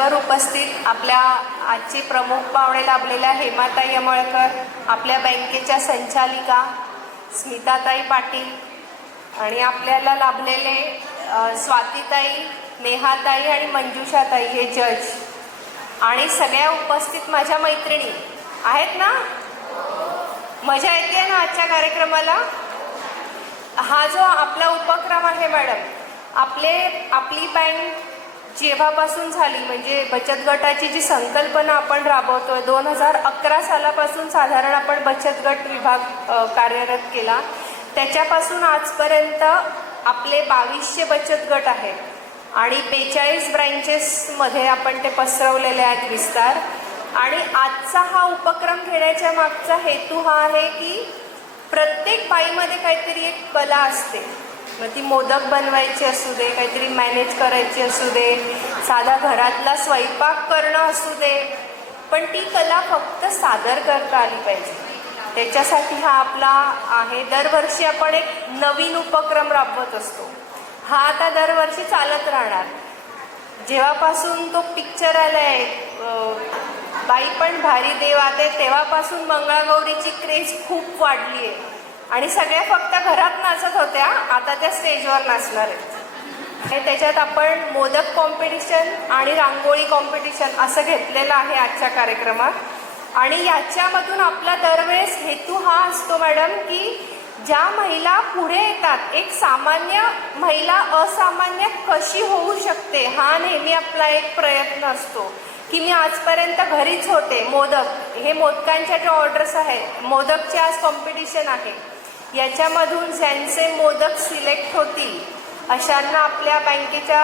मंचावर उपस्थित आपल्या आजची प्रमुख पाहुणे लाभलेल्या हेमाताई अमळकर, आपल्या बँकेच्या संचालिका स्मिताताई पाटील आणि आपल्याला लाभलेले स्वातीताई, नेहाताई आणि मंजुषाताई हे जज आणि सगळ्या उपस्थित माझ्या मैत्रिणी आहेत ना. मजा येते ना आजच्या कार्यक्रमाला. हा जो आपला उपक्रम आहे मॅडम, आपली बँक जेव्हापासून झाली म्हणजे बचत गटाची जी संकल्पना आपण राबवतोय 2011 सालापासून साधारण आपण बचत गट विभाग कार्यरत केला. त्याच्यापासून आजपर्यंत आपले 2200 बचत गट आहेत आणि 42 ब्रँचेसमध्ये आपण ते पसरवलेले आहेत विस्तार. आणि आजचा हा उपक्रम घेण्याच्या मागचा हेतू हा आहे की प्रत्येक बाईमध्ये काहीतरी एक कला असते. मग ती मोदक बनवायची असू दे, काहीतरी मॅनेज करायची असू दे, साधा घरातला स्वयंपाक करणं असू दे, पण ती कला फक्त सादर करता आली पाहिजे. त्याच्यासाठी हा आपला आहे. दरवर्षी आपण एक नवीन उपक्रम राबवत असतो. हा आता दरवर्षी चालत राहणार. जेव्हापासून तो पिक्चर आलाय बाई पण भारी देव आते, तेव्हापासून मंगळागौरीची क्रेज खूप वाढली आहे आणि सगळ्या फक्त घरात नाचत होत्या, आता त्या स्टेजवर नाचणार आहेत. त्याच्यात आपण मोदक कॉम्पिटिशन आणि रांगोळी कॉम्पिटिशन असं घेतलेलं आहे आजच्या कार्यक्रमात. आणि याच्यामधून आपला दरवेळेस हेतू हा असतो मॅडम की ज्या महिला पुढे येतात, एक सामान्य महिला असामान्य कशी होऊ शकते, हा नेहमी आपला एक प्रयत्न असतो. की मी आजपर्यंत घरीच होते. मोदक हे मोदकांच्या ज्या ऑर्डर्स आहेत, मोदकचे आज कॉम्पिटिशन आहे, याच्यामधून ज्यांचे मोदक सिलेक्ट होतील अशांना आपल्या बँकेच्या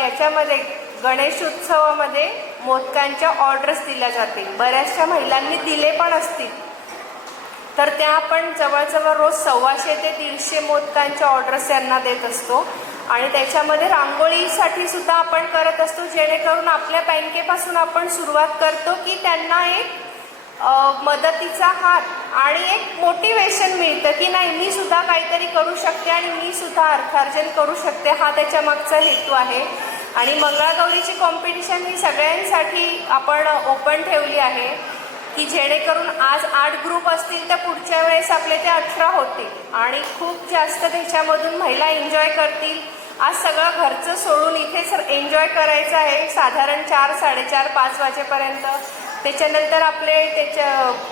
याच्यामध्ये गणेश उत्सवामध्ये मोदकांच्या ऑर्डर्स दिल्या जातील. बऱ्याचशा महिलांनी दिले पण असतील, तर त्या आपण जवळजवळ रोज 125 ते 150 मोदकांच्या ऑर्डर्स त्यांना देत असतो. आणि त्याच्यामध्ये रांगोळीसाठी सुद्धा आपण करत असतो, जेणेकरून आपल्या बँकेपासून आपण सुरुवात करतो की त्यांना एक मदतीचा हात आणि एक मोटिवेशन मिळतं की नाही, मी सुद्धा काहीतरी करू शकते आणि मी सुद्धा अर्थार्जन करू शकते. हा त्याच्या मागचा हेतू आहे. आणि मंगळागौरीची कॉम्पिटिशन ही सगळ्यांसाठी आपण ओपन ठेवली आहे की जेणेकरून आज 8 ग्रुप असतील तर पुढच्या वेळेस आपले ते 18 होतील आणि खूप जास्त त्याच्यामधून महिला एन्जॉय करतील. आज सगळं घरचं सोडून इथेच एन्जॉय करायचं आहे साधारण 4, 4:30, 5 वाजेपर्यंत. त्याच्यानंतर आपले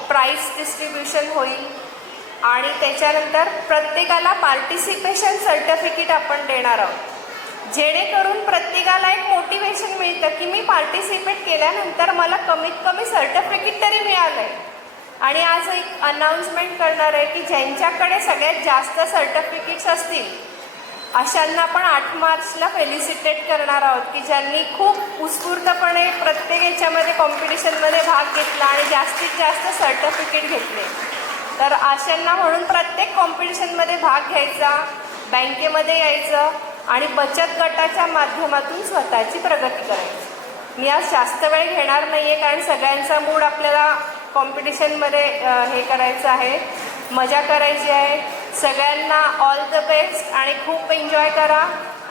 प्राईज डिस्ट्रीब्युशन होईल आणि त्याच्यानंतर प्रत्येकाला पार्टिसिपेशन सर्टिफिकेट आपण देणार आहोत, जेणेकरून प्रत्येकाला एक मोटिवेशन मिळतं की मी पार्टिसिपेट केल्यानंतर मला कमीत कमी सर्टिफिकेट तरी मिळालं आहे. आणि आज एक अनाउन्समेंट करणार आहे की ज्यांच्याकडे सगळ्यात जास्त सर्टिफिकेट्स असतील अशांना आपण 8 मार्चला फेलिसिटेट करणार आहोत की ज्यांनी खूप उत्स्फूर्तपणे प्रत्येक याच्यामध्ये कॉम्पिटिशनमध्ये भाग घेतला आणि जास्तीत जास्त सर्टिफिकेट घेतले. तर अशांना म्हणून प्रत्येक कॉम्पिटिशनमध्ये भाग घ्यायचा, बँकेमध्ये यायचं आणि बचत गटाच्या माध्यमातून स्वतःची प्रगती करायची. मी आज जास्त वेळ घेणार नाही आहे कारण सगळ्यांचा मूड आपल्याला कॉम्पिटिशनमध्ये हे करायचं आहे, मजा करायची आहे. सगळ्यांना ऑल द बेस्ट आणि खूप एन्जॉय करा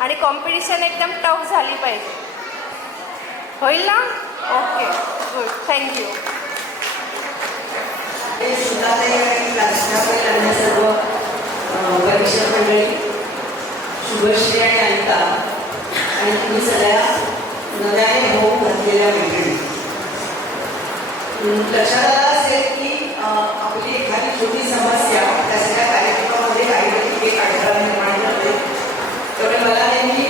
आणि कॉम्पिटिशन एकदम टफ झाली पाहिजे. होईल ना? Okay, good, thank you. सर्व परीक्षा मंडळी, शुभश्री आणि अनिता आणि तुम्ही सगळ्या नव्याने होऊन घातलेल्या मैत्रिणी, लक्षात आलं असेल की आपली एखादी छोटी समस्या त्या सगळ्या कार्यक्रमामध्ये काहीतरी एक अडथळा निर्माण करते. त्यामुळे मला नेहमी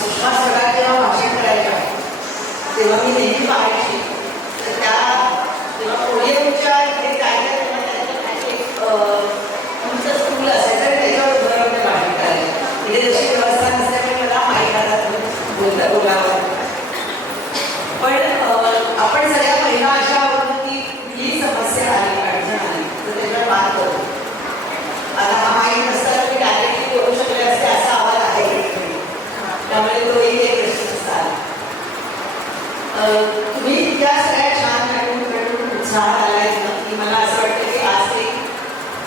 सुषमा स्वराज जेव्हा भाषण करायच्या तेव्हा मी नेहमी पाहायची तर त्या तेव्हा पोलिओच्या इथे जायचं तुमचं स्कूल असायचं त्याच्यावर उदाहरण भाषण करायचं. इथे जशी व्यवस्था नसल्यामुळे मला माहिती बोलावं. पण आपण सगळ्या महिला अशा होतो की कुठलीही समस्या आली, अडचण आली तर त्याच्यावर मात करतो. आता हा माहीत नसताना मी डायरेक्टली करू शकले असते असा आवाज आहे, त्यामुळे तोही एक प्रश्न असतात. तुम्ही इतक्या सगळ्या छान नटून उत्साह आलाय की मला असं वाटतं की आज ते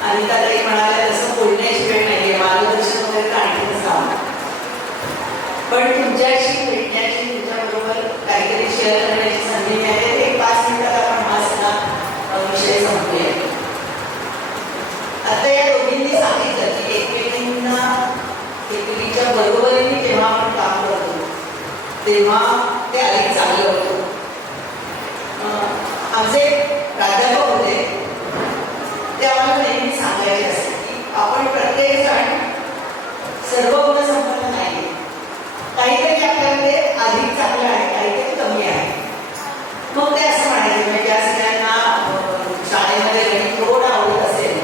अनिताताई म्हणाल्या तसं बोलण्याची वेळ नाही आहे, मार्गदर्शन वगैरे आणखी नसावं. पण तुमच्याशी भेटण्याची, तुमच्याबरोबर तेव्हा ते अधिक चांगलं होतं. आमचे प्राध्यापक होते ते आम्हाला नेहमी सांगायचे असते की आपण प्रत्येक जण सर्व गुण संपन्न नाही, काहीतरी आपल्यामध्ये अधिक चांगलं आहे, काहीतरी कमी आहे. मग ते असं म्हणायचे म्हणजे ज्या सगळ्यांना शाळेमध्ये गणित थोडं आवडत असेल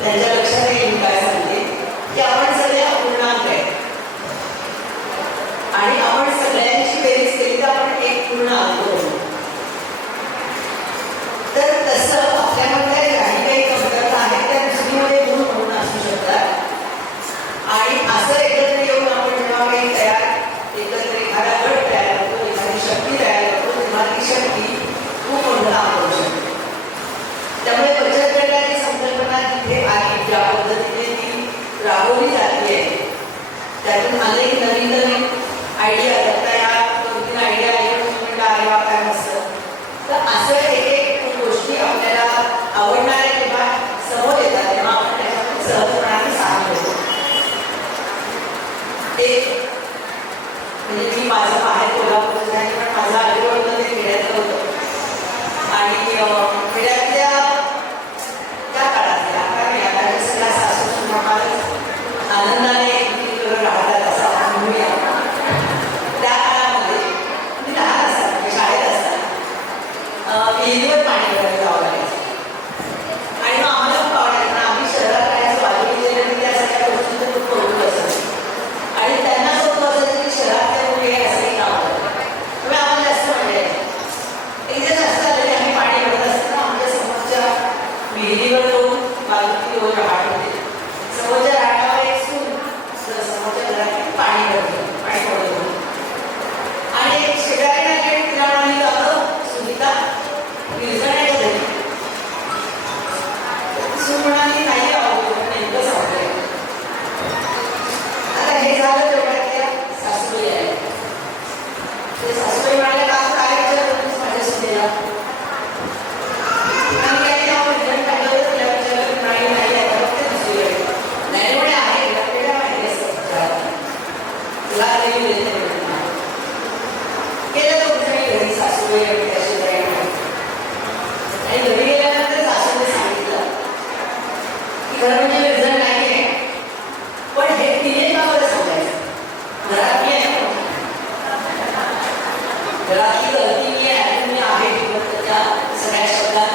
त्यांच्या लक्षात येईल काय सांगते की आपण सगळे अपूर्णांक आहे आणि आपण सगळ्यांची बेरीज केली तर आपण एक पूर्ण अंक बनू. तर तसं आपल्यामध्ये काही कमतरता आहेत त्या दुसरीमध्ये गुण म्हणून असू शकतात आणि असं एकत्र येऊन आपण जेव्हा काही तयार एकत्र एखादा गट तयार करतो, एखादी शक्ती तयार करतो, तेव्हा ती शक्ती खूप मोठं काम करू शकते. त्यामुळे बचत गटाची संकल्पना तिथे आली, ज्या पद्धतीने ती राबवली जाते त्यातून अनेक नवीन नवीन आयडिया आता या 2-3 आयडिया अरे वा काय मस्त. तर असं एक एक गोष्टी आपल्याला आवडणाऱ्या किंवा समोर येतात तेव्हा आपण त्याच्यातून सहजपणाने सामील होतो. एक म्हणजे मी माझं बाहेर कोल्हापूरचं आहे पण माझं आजूबाजूला ते खेड्यातलं होतं आणि खेड्यातल्या त्या काळातल्या कारण या सगळ्या सासू सुनामालच आनंदाने एकमेकींकडे राहतात असं आपण म्हणूया. त्या काळामध्ये मी लहान असताना म्हणजे शाळेत असताना विहिरीवर पाणी भरायला जावं लागायचं आणि मग आम्हाला खूप आवडायचं. आम्ही शहरात राहायचो, बाजूला आणि त्या सगळ्या गोष्टींचं खूप कौतुक असायचं आणि त्यांना कौतुक असायचं की शहरातल्या मुली हे असंही काम करतात. त्यामुळे आम्हाला जास्त मजा यायची. एकदा जास्त आलं की आम्ही पाणी भरत असताना आमच्या समोरच्या विहिरीवर जाऊन बाजूची दोन रहाट होते. समोरच्या रहाटावर एक सून समोरच्या घरात पाणी भरते, पाणी पडत होतं आणि एक शेजारी आली आणि तिला म्हणाली अगं सुनीता विरजण आहे का घरी? सून म्हणाली नाही आवडतो नेमकं सांगतोय. आता हे झालं तेवढ्यात त्या सासूबाई आल्या. ते सासूबाई म्हणाले का काय विचारलं माझ्या सुनेला आणि काय त्या विरजण टाकलं तिला विचारलं नाही नाही आता फक्त दुसरी आहे नाही म्हणे आहे आपल्याला माहिती असतं तुला काही मिळत नाही केलं तो घरी सासूबाई आणि त्या शेजारी आणि घरी गेल्यानंतर सासूने सांगितलं की खरं म्हणजे विरजण नाही आहे पण हे तिने का बरं सांगायचं घरातली आहे घरातली गलती मी आहे मी आहे त्याच्या सगळ्या शब्दात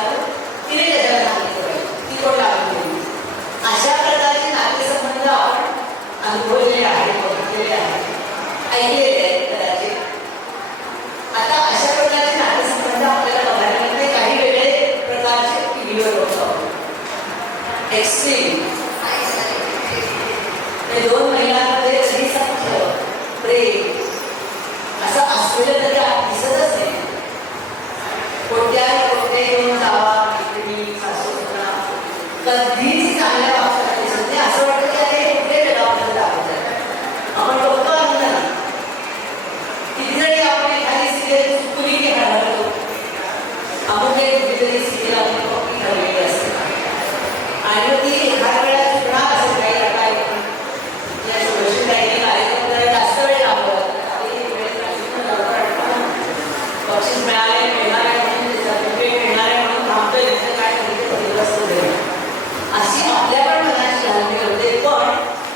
तिने त्याच्याला सांगितलं पाहिजे ती कोण लागून गेली. अशा प्रकारचे नातेसंबंध आपण अनुभवलेले आहेत, बघितलेले आहेत, ऐकलेले आहेत कदाचित. आता अशा प्रकारचे नातेसंबंध आपल्याला बघायला मिळते काही वेगळे प्रकारचे टीव्हीवर बघतो. एक्स्ट्रीम दोन महिलांमध्ये कधी सख्य प्रेम असं असलेलं तरी दिसतच नाही. कोणत्याही घेऊन जावा मैत्रिणी सासूना कधीच चांगल्या वागतात दिसत नाही. असं वाटतं की अरे कुठे वेगळा आपल्याला दाखवतात आपण बघतो आनंदाने. किती जरी आपण एखादी सिरियल चुकली की हळहळतो आपण ते कुठेतरी सिरियल आपण कॉपी ठरलेली असते आणि ती एखाद्या वेळा चुकणार असेल काही काय कार्यक्रम जास्त वेळ लावला बक्षीस मिळाले मिळणार आहे म्हणून सर्टिफिकेट मिळणार आहे म्हणून थांबतोय त्यांचं काय करते अशी आपल्या पण मनाची घालणी होते. पण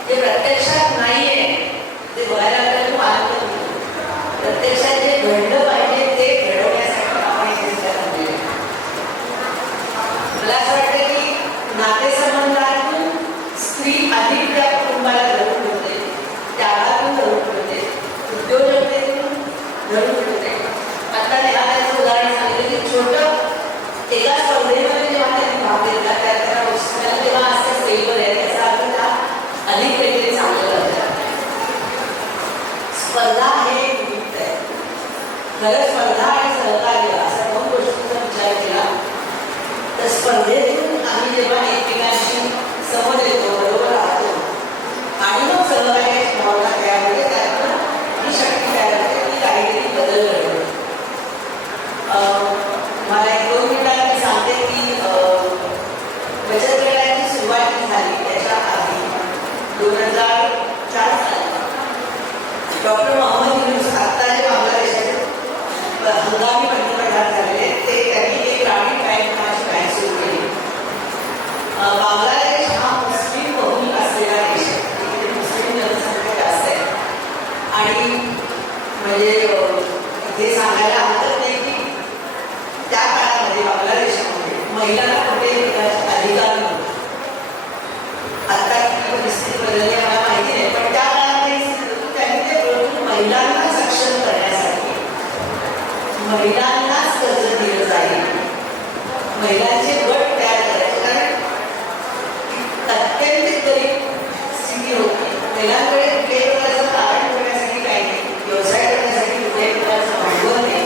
जे प्रत्यक्षात नाही आहे ते बघायला आपल्याला खूप आनंद होतो. प्रत्यक्षात जे घडलं पाहिजे ते घडवण्यासाठी आपण हे मला असं वाटतं की नातेसंबंधातून स्त्री अधिक त्या कुटुंबाला धरून ठेवते, त्यागातून धरून ठेवते, उद्योजकतेतून धरून ठेवते. आता त्याचं उदाहरण सांगितलं की छोटं एका स्पर्धेमध्ये जेव्हा त्यांनी भाग घेतला त्या गोष्टीला तेव्हा असं स्टेजवर आहे त्याचा अर्थ त्या अधिक काहीतरी चांगलं करतात. स्पर्धा हे निमित्त आहे. खरं स्पर्धा आणि सहकार्य अशा दोन गोष्टींचा विचार केला तर स्पर्धेतून आम्ही जेव्हा एकमेकांशी समज येतो बरोबर राहतो आणि मग सहकार्याची भावना तयार होते त्यातून ही शक्ती तयार होते ती काहीतरी बदल घडवते. मला 1-2 मिनिटात मी सांगते की बचत गटाची सुरुवात झाली त्याच्या आधी 2004 साली डॉक्टर मोहम्मद युनूस आत्ता जे म्हणजे इथे सांगायला हरकत नाही की त्या काळामध्ये बांगलादेशामध्ये महिलांना कुठे अधिकार नव्हते. आता किती परिस्थिती बदलली मला माहिती नाही, पण त्या काळामध्ये त्यांनी ते करून महिलांना सक्षम करण्यासाठी महिलांनाच कर्ज दिलं जाईल, महिलांचे गट तयार करायचे. कारण अत्यंत गरीब स्थिती होती. महिलांकडे कुठल्याही प्रकारचं कारण करण्यासाठी काही नाही, व्यवसाय करण्यासाठी कुठल्याही प्रकारचं भांडवल नाही.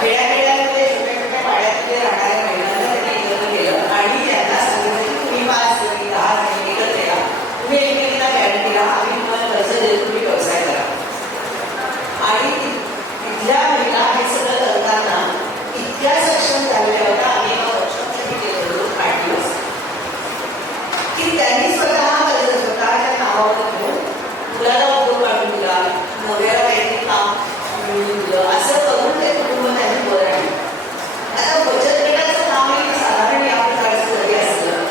खेड्याखेड्यांमध्ये छोट्या छोट्या पाड्यामध्ये राहणाऱ्या महिलांना त्यांनी एकत्र केलं आणि त्यांना सांगितलं की तुम्ही 5 जणी 10 जणी एकत्र या, तुम्ही एकमेकींना गॅरंटी द्या, आम्ही तुम्हाला कर्ज देतो, तुम्ही व्यवसाय करा. आणि तिथल्या महिला हे सगळं करताना इतक्या सक्षम झालेल्या होत्या. आम्ही एका वर्षासाठी केलेलं होतं 8 दिवस की त्यांनी स्वतः कर्ज स्वतःच्या नावावर घेऊन मुलाला उद्योग काढून दिला, नवऱ्याला काहीतरी काम मिळवून दिलं, असं करून ते कुटुंब त्यांनी वर आणलं. आता बचत गटाचं कामही साधारण या प्रकारचं जरी असलं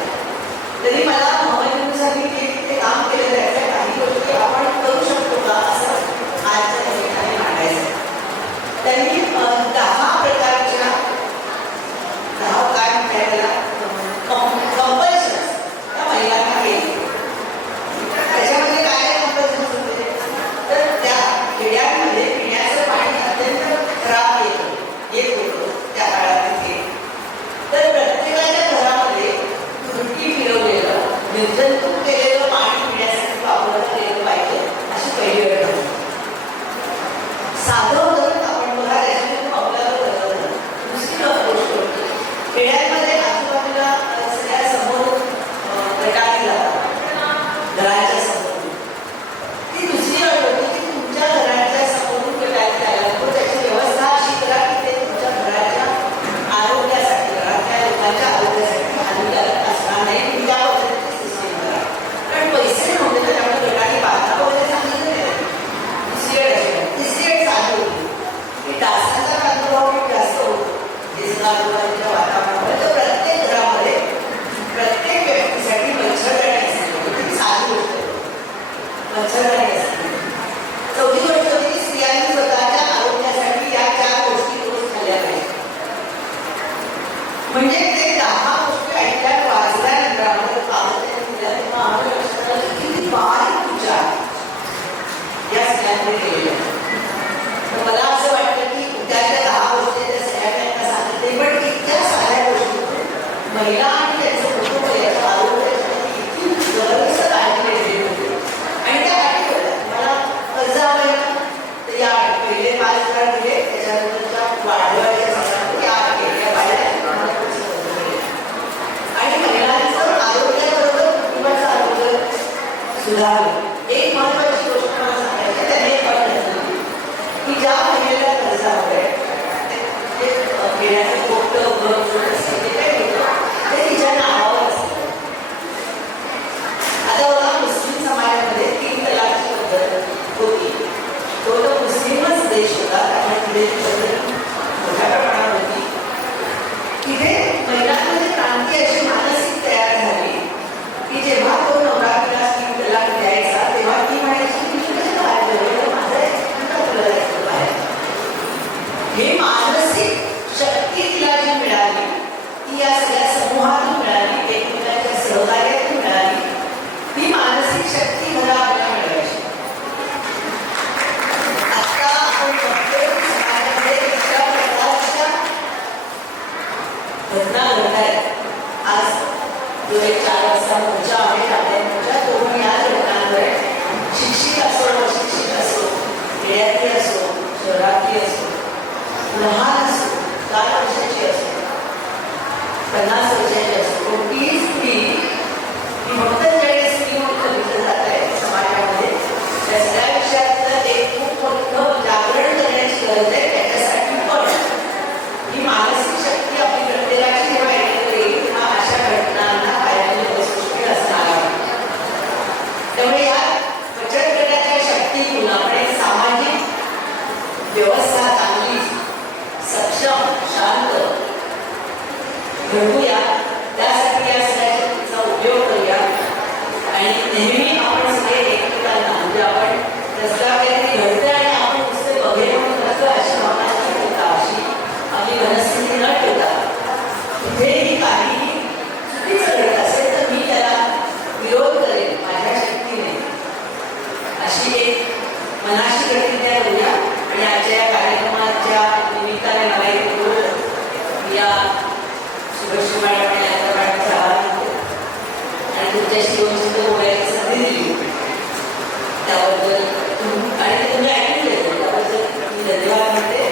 तरी मला मोहनसाहेबांनी ते काम केलेलं आहे. त्या काही गोष्टी आपण करू शकतो का असं आजच्या ठिकाणी मांडायचं. त्यांनी 10 प्रकारच्या 10 काय म्हणता त्याला कंपल्शन त्या महिलांना केली. त्याच्यामध्ये काय कंपल्शन होते तर त्या खेड्यांमध्ये पिण्याचं पाणी अत्यंत खराब येत होतं त्या काळात. तर प्रत्येकाच्या घरामध्ये तुरटी फिरवलेलं निर्जंतुक केलेलं पाणी पिण्यासाठी वापरलं गेलं पाहिजे अशी पहिली वेळ होती. साधं होतं आपण बघा, त्याच्यामध्ये पावलावर बदललं. दुसरी गोष्ट होती खेड्यांमध्ये आजूबाजूला सगळ्या समोर गटारी जातात घराच्या समोर. ती दुसरी अट होती की तुमच्या घराच्या समोरून गटारी जायला नको, त्याची व्यवस्था अशी करा की ते तुमच्या घराच्या आरोग्यासाठी, घरातल्या लोकांच्या आरोग्यासाठी हानिकारक असणार नाही. तुम्ही त्या पद्धतीची सिस्टीम करा. कारण पैसे नव्हते तर त्यामुळे गटारी बांधा वगैरे सांगितलं नाही. दुसरी अट अशी. तिसरी अट चालू होती की डासांचा प्रादुर्भाव खूप जास्त होतो आजूबाजूच्या वातावरणामुळे. तर प्रत्येक घरामध्ये प्रत्येक व्यक्तीसाठी मच्छरदाणी असते. साधी गोष्ट आहे, मच्छरदाणी असते. चौथी गोष्ट होती स्त्रियांनी स्वतःच्या आरोग्यासाठी या 4 गोष्टी रोज खाल्ल्या पाहिजे. म्हणजे ते 10 गोष्टी ऐकल्या वाचल्यानंतर आम्हाला पावसाच्या दिल्या तेव्हा आम्हाला लक्षात आलं की किती बारीक विचार या स्त्रियांकडे केलेले आहेत. तर मला असं वाटतं की त्याच्या 10 गोष्टी त्या सगळ्यांना सांगितले, पण इतक्या साऱ्या गोष्टी महिला आणि त्यांचं कुटुंब याचं आरोग्यासाठी इतकी जबरदस्त काळजी घेतली होती. आणि त्या अटी होत्या. मला कर्ज हवं तर या पहिले 5,000 दिले, त्याच्यानंतरच्या वाढवायच्या सगळ्यांना या केल्या पाहिजे आणि महिलांचं आरोग्याबरोबर कुटुंबाचं आरोग्य सुधारलं. एक महत्वाची गोष्ट मला सांगायची, त्यांनी एक पण घडली की ज्या महिलेला कर्ज हवंय ते घेण्याचं मोठं घर असतं ते काय होतं ते तिच्या नावावर असतं. आता बघा मुस्लिम समाजामध्ये 3 तलाकची पद्धत होती. तो मुस्लिमच देश होता, त्यामुळे तिथे पद्धत मोठ्या प्रमाणावर होती. तिथे महिलांमध्ये क्रांती अशी मानसिक तयार झाली की जेव्हा तो नवरा तिला 3 तलाक द्यायचा तेव्हा ती म्हणायची की मी कसं बाहेर जाऊ, माझं तुला जायचं बाहेर. हे मानसिक शक्ती तिला जी मिळाली ती या सगळ्या समूहातून मिळाली, एकमेकांच्या सहकार्यातून मिळाली. ती मानसिक शक्ती मला आपल्याला मिळवायची. आता आपण बघतोय समाजामध्ये इतक्या प्रकारच्या घटना घडत आहेत. आज जो एक 4 वाजता मोर्चा आहे आपल्या मोर्चा, तो पण या घटनांवर शिक्षित असो अशिक्षित असो, खेड्यातली असो शहरातली असो, लहान असो 4 वर्षाची असो 50 वर्षाची असो, कोणतीही स्त्री ही फक्त ज्यावेळेस स्त्री म्हणून बघितलं जात आहे समाजामध्ये त्या सगळ्या विषयातलं एक खूप मोठं जागरण करण्याची गरज आहे. त्याच्यासाठी पण ही मानसिक शक्ती आपली प्रत्येकाची जेव्हा एकत्र येईल तेव्हा अशा घटनांना पायामध्ये बसू असणार आहे. त्यामुळे या बचत गटाच्या शक्तीतून आपण एक सामाजिक व्यवस्था चांगली सक्षम शांत घडवूया. त्यासाठी या सगळ्या शक्तीचा उपयोग करूया. तुमच्याशी 2 शब्द बोलायची संधी दिली त्याबद्दल आणि ते तुम्ही ऐकून घेतलं त्याबद्दल मी धन्यवाद म्हणते.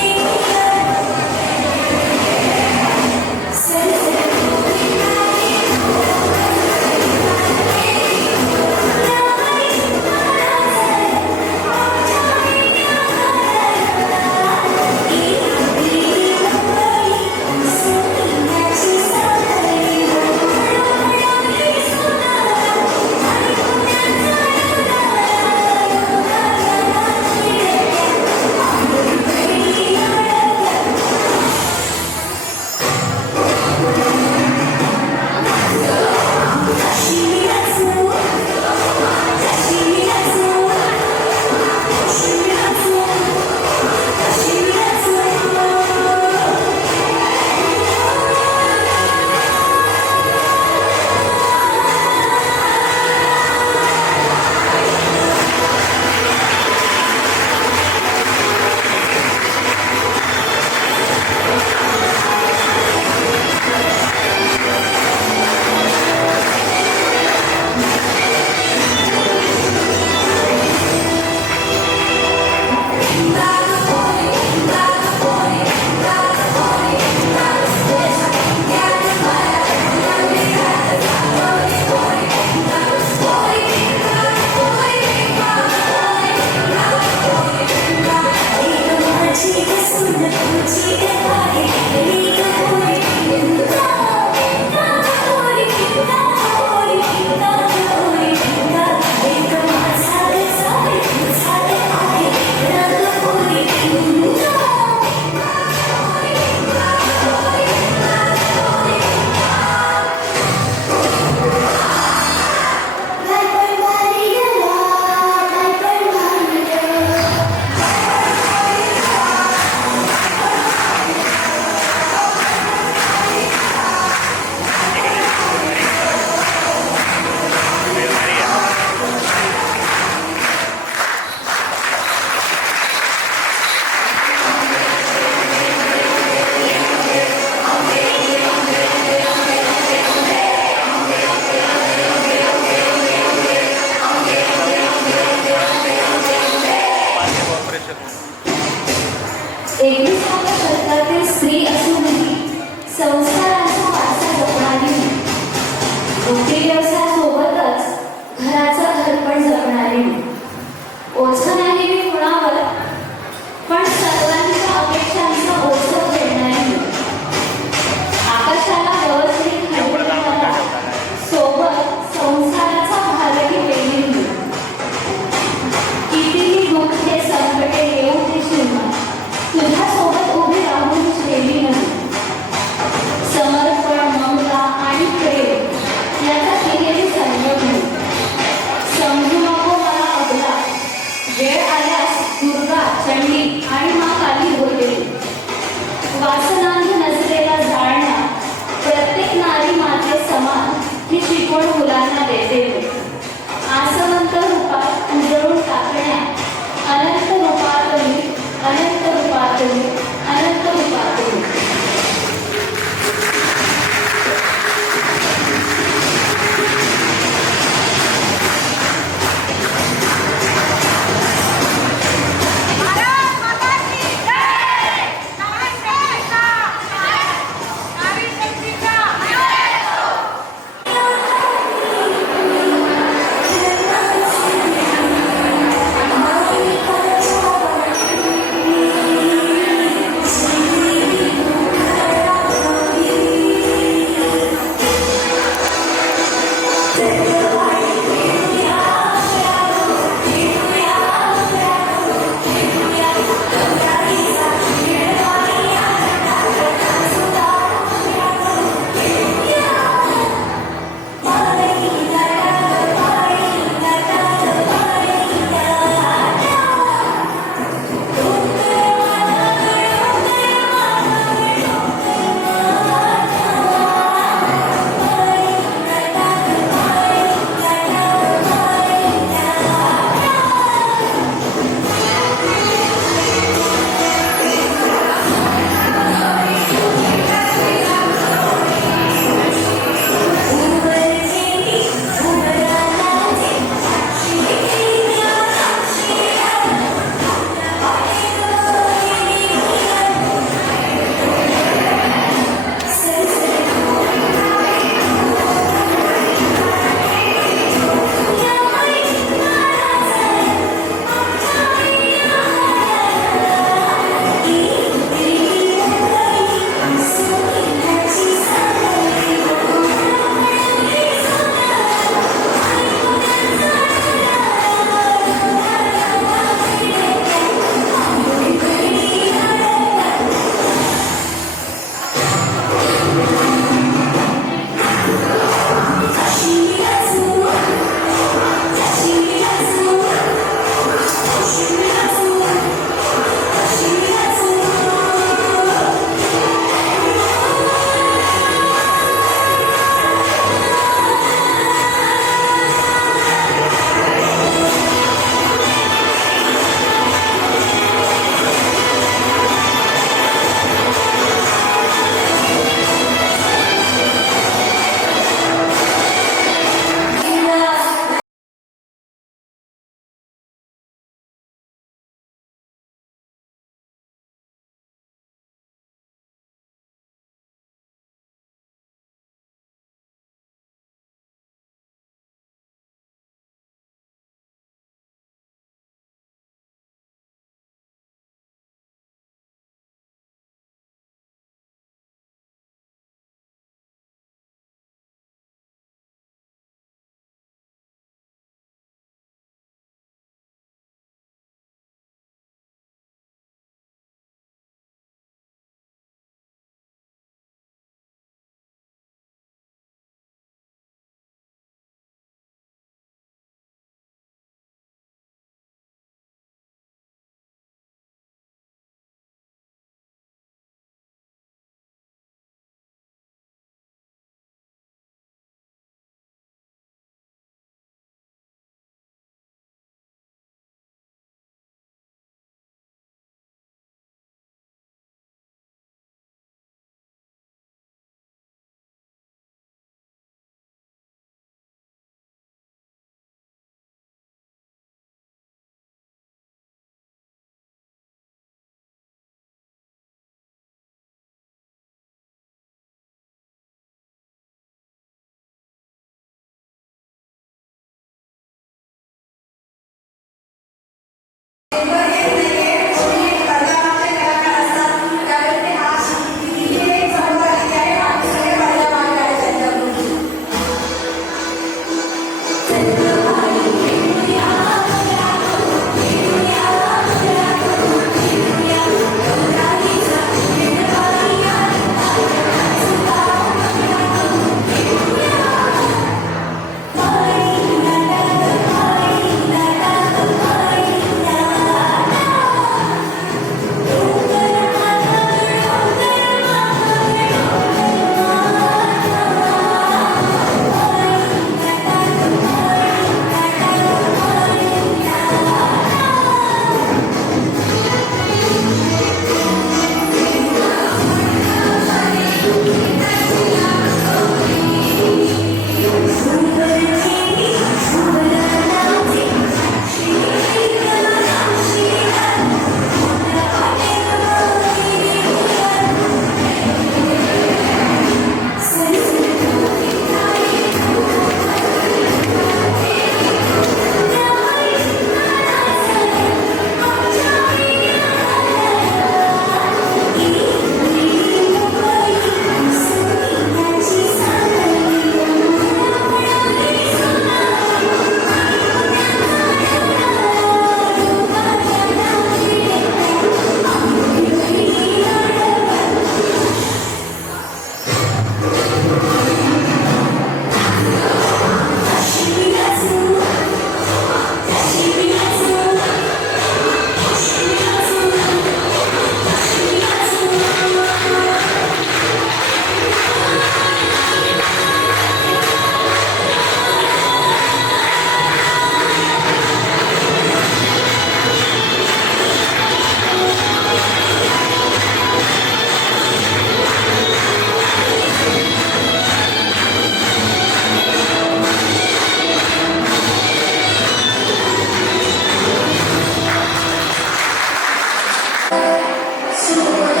सुरू